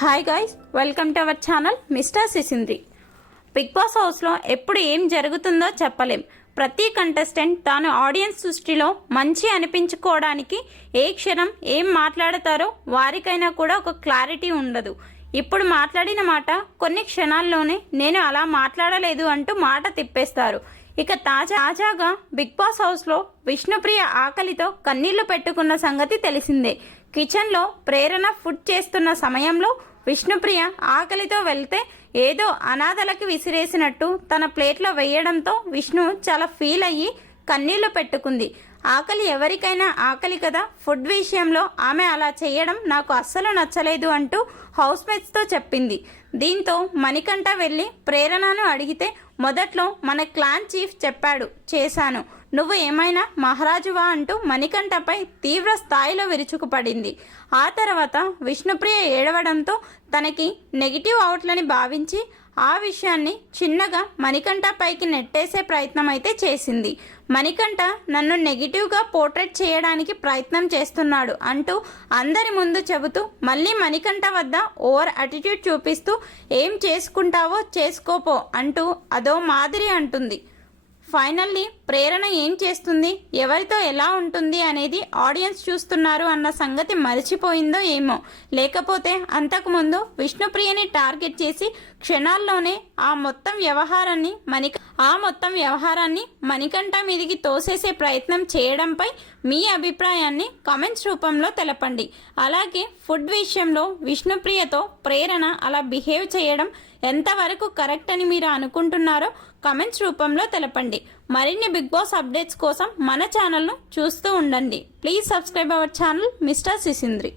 Hi guys, welcome to our channel mister Sisindri. Bigg Boss హౌస్లో ఎప్పుడు ఏం జరుగుతుందో చెప్పలేం. ప్రతి కంటెస్టెంట్ తాను ఆడియన్స్ దృష్టిలో మంచి అనిపించుకోవడానికి ఏ క్షణం ఏం మాట్లాడతారో వారికైనా కూడా ఒక క్లారిటీ ఉండదు. ఇప్పుడు మాట్లాడిన మాట కొన్ని క్షణాల్లోనే నేను అలా మాట్లాడలేదు అంటూ మాట తిప్పేస్తారు. ఇక తాజాగా బిగ్ బాస్ హౌస్లో విష్ణుప్రియ ఆకలితో కన్నీళ్లు పెట్టుకున్న సంగతి తెలిసిందే. కిచెన్లో ప్రేరణ ఫుడ్ చేస్తున్న సమయంలో విష్ణుప్రియ ఆకలితో వెళ్తే ఏదో అనాథలకి విసిరేసినట్టు తన ప్లేట్లో వేయడంతో విష్ణు చాలా ఫీల్ అయ్యి కన్నీళ్లు పెట్టుకుంది. ఆకలి ఎవరికైనా ఆకలి కదా, ఫుడ్ విషయంలో ఆమె అలా చేయడం నాకు అస్సలు నచ్చలేదు అంటూ హౌస్మేట్స్తో చెప్పింది. దీంతో మణికంఠ వెళ్ళి ప్రేరణను అడిగితే మొదట్లో మన క్లాన్ చీఫ్ చెప్పాడు, చేశాను, నువ్వు ఏమైనా మహారాజువా అంటూ మణికంఠపై తీవ్ర స్థాయిలో విరుచుకుపడింది. ఆ తర్వాత విష్ణుప్రియ ఏడవడంతో తనకి నెగిటివ్ అవుట్లని భావించి ఆ విషయాన్ని చిన్నగా మణికంఠ పైకి నెట్టేసే ప్రయత్నం అయితే చేసింది. మణికంఠ నన్ను నెగిటివ్గా పోర్ట్రేట్ చేయడానికి ప్రయత్నం చేస్తున్నాడు అంటూ అందరి ముందు చెబుతూ మళ్ళీ మణికంఠ వద్ద ఓవర్ అటిట్యూడ్ చూపిస్తూ ఏం చేసుకుంటావో చేసుకోపో అంటూ అదో మాదిరి అంటుంది. ఫైనల్లీ ప్రేరణ ఏం చేస్తుంది, ఎవరితో ఎలా ఉంటుంది అనేది ఆడియన్స్ చూస్తున్నారు అన్న సంగతి మర్చిపోయిందో ఏమో, లేకపోతే అంతకుముందు విష్ణుప్రియని టార్గెట్ చేసి క్షణాల్లోనే ఆ మొత్తం వ్యవహారాన్ని మణికంఠ మీదికి తోసేసే ప్రయత్నం చేయడంపై మీ అభిప్రాయాన్ని కామెంట్స్ రూపంలో తెలపండి. అలాగే ఫుడ్ విషయంలో విష్ణుప్రియతో ప్రేరణ అలా బిహేవ్ చేయడం ఎంతవరకు కరెక్ట్ అని మీరు అనుకుంటున్నారో కామెంట్స్ రూపంలో తెలపండి. మరిన్ని బిగ్ బాస్ అప్డేట్స్ కోసం మన ఛానల్ను చూస్తూ ఉండండి. Please subscribe our channel mister సిసింద్రి.